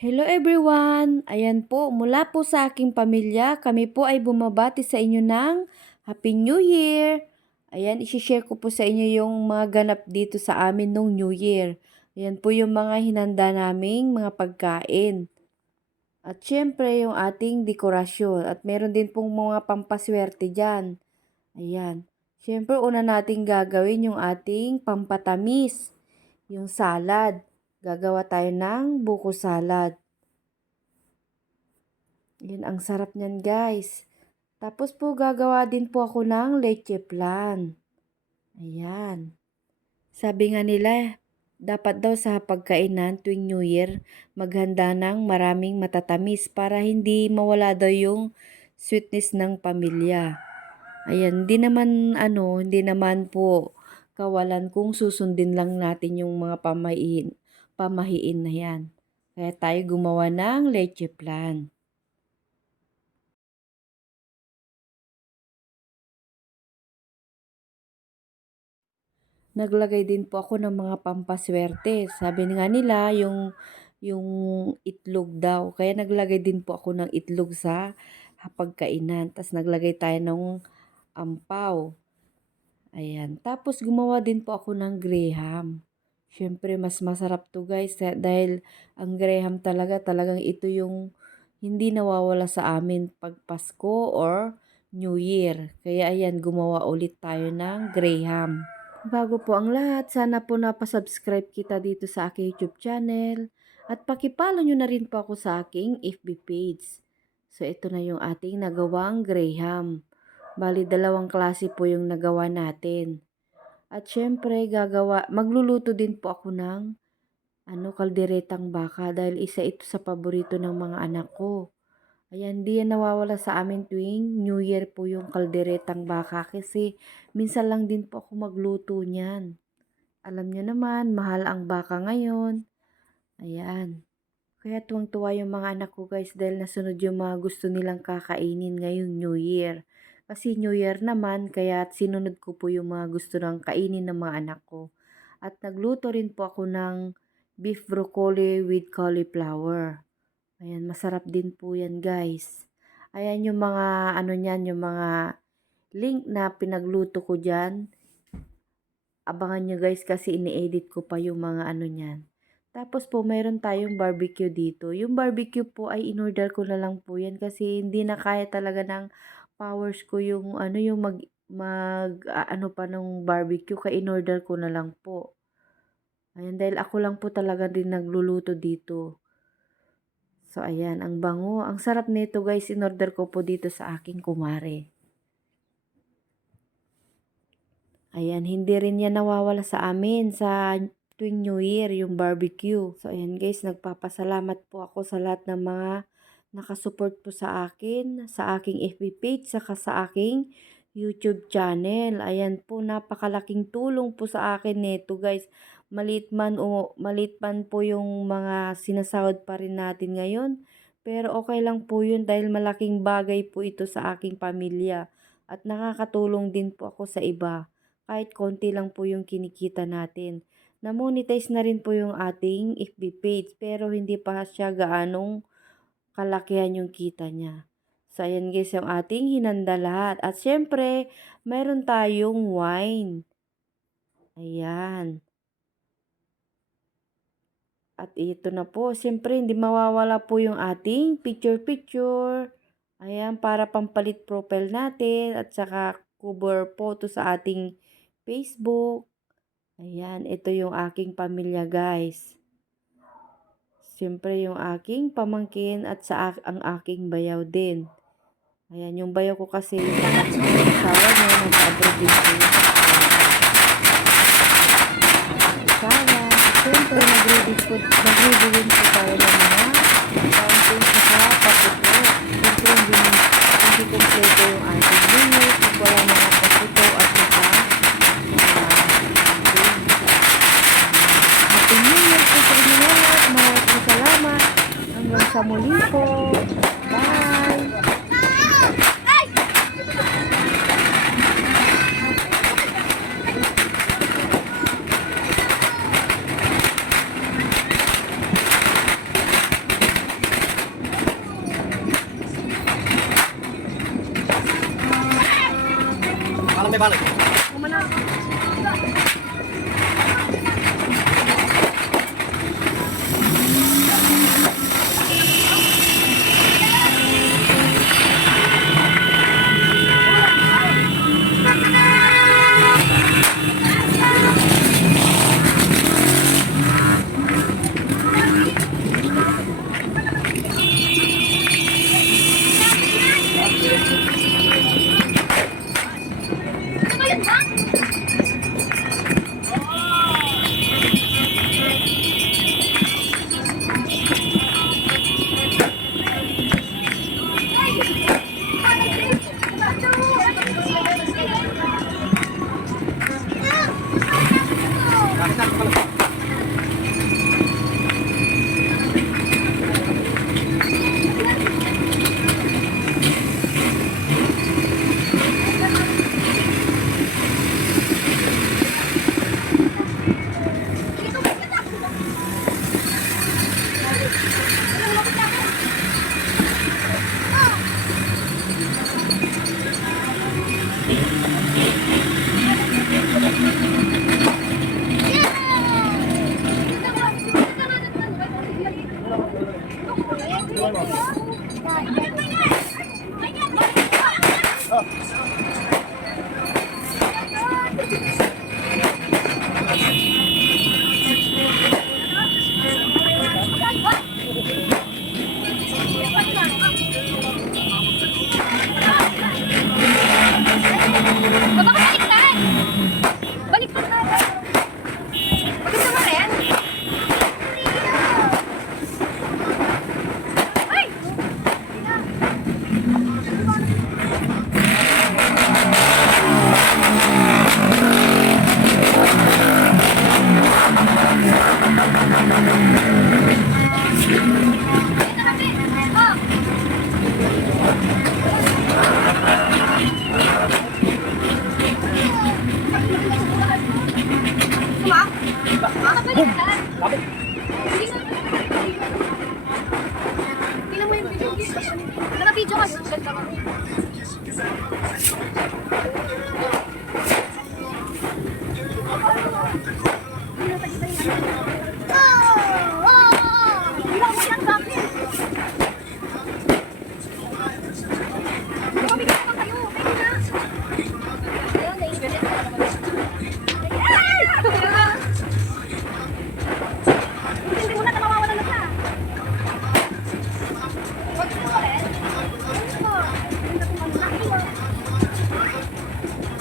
Hello everyone! Ayan po, mula po sa aking pamilya, kami po ay bumabati sa inyo ng Happy New Year! Ayan, isi-share ko po sa inyo yung mga ganap dito sa amin nung New Year. Ayan po yung mga hinanda naming mga pagkain. At syempre yung ating dekorasyon. At meron din pong mga pampaswerte dyan. Ayan. Syempre una nating gagawin yung ating pampatamis. Yung salad. Gagawa tayo ng buko salad. Yun, ang sarap niyan guys. Tapos po gagawa din po ako ng leche flan. Ayan. Sabi nga nila, dapat daw sa pagkainan tuwing New Year, maghanda ng maraming matatamis para hindi mawala daw yung sweetness ng pamilya. Ayan, hindi naman po kawalan kung susundin lang natin yung mga pamahiin na yan. Kaya tayo gumawa ng leche flan. Naglagay din po ako ng mga pampaswerte. Sabi nga nila yung itlog daw. Kaya naglagay din po ako ng itlog sa pagkainan. Tapos naglagay tayo ng ampaw. Ayan. Tapos gumawa din po ako ng graham. Siyempre mas masarap to guys dahil ang graham talagang ito yung hindi nawawala sa amin pag Pasko or New Year. Kaya ayan, gumawa ulit tayo ng graham. Bago po ang lahat, sana po napasubscribe kita dito sa aking YouTube channel at pakipollow nyo na rin po ako sa aking FB page. So ito na yung ating nagawang graham. Bali dalawang klase po yung nagawa natin. At syempre magluluto din po ako ng kalderetang baka dahil isa ito sa paborito ng mga anak ko. Ayan, di yan nawawala sa amin tuwing New Year po yung kalderetang baka kasi minsan lang din po ako magluto niyan. Alam niyo naman, mahal ang baka ngayon. Ayan. Kaya tuwang-tuwa yung mga anak ko guys dahil nasunod yung mga gusto nilang kakainin ngayong New Year. Kasi New Year naman, kaya sinunod ko po yung mga gusto ng kainin ng mga anak ko. At nagluto rin po ako ng beef broccoli with cauliflower. Ayan, masarap din po yan guys. Ayan yung mga yung mga link na pinagluto ko dyan. Abangan nyo guys kasi ini-edit ko pa yung mga niyan. Tapos po mayroon tayong barbecue dito. Yung barbecue po ay in-order ko na lang po yan kasi hindi na kaya talaga ng powers ko yung pa ng barbecue kaya in-order ko na lang po. Ayan, dahil ako lang po talaga din nagluluto dito. So, ayan, ang bango. Ang sarap nito guys, in-order ko po dito sa aking kumare. Ayan, hindi rin yan nawawala sa amin sa tuwing New Year, yung barbecue. So, ayan guys, nagpapasalamat po ako sa lahat ng mga nakasupport po sa akin, sa aking FB page, saka sa aking YouTube channel. Ayan po, napakalaking tulong po sa akin nito guys. Maliit man po yung mga sinasahod pa rin natin ngayon. Pero okay lang po yun dahil malaking bagay po ito sa aking pamilya. At nakakatulong din po ako sa iba. Kahit konti lang po yung kinikita natin. Na-monetize na rin po yung ating FB page pero hindi pa siya gaanong kalakihan yung kita niya. So, ayan guys, yung ating hinanda lahat. At syempre, mayroon tayong wine. Ayan. At ito na po, syempre, hindi mawawala po yung ating picture-picture. Ayan, para pampalit profile natin at saka cover photo sa ating Facebook. Ayan, ito yung aking pamilya guys. Siyempre yung aking pamangkin at ang aking bayaw din. Ayan, yung bayaw ko kasi asawa niya nag-abroad din po. Asawa. Siyempre, nag-ready din po tayo ng mga fountain sa paputo. Siyempre, hindi kompleto yung ating unit. Wala mga paputo at saka Happy New Year po sa inyo lahat. Maraming salamat. Hanggang sa muli po. Bye! balik. Baliktad! Baliktad natin! Maganda mo rin? Ay! Ito na, Pin! Oh! Suma? Makabaliktad! Tingnan mo yung video. Naka-video ka. Ganda ka. Bilang mo yan sa akin. Mabigat naman kayo. Kayo na. Ayun, naiinit. Ay! Hindi mo na mawawala na siya. Huwag mo ulit.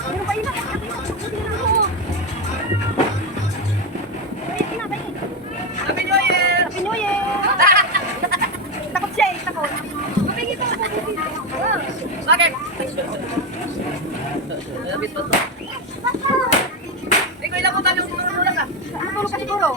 Meron pa iba. Tingnan mo. Happy New Year! Happy New Year! Takot siya eh, takot. Mapigil pa ako. Bakit? Ikaw ilang mo tanong tulog ka? Ano tulog ka siguro?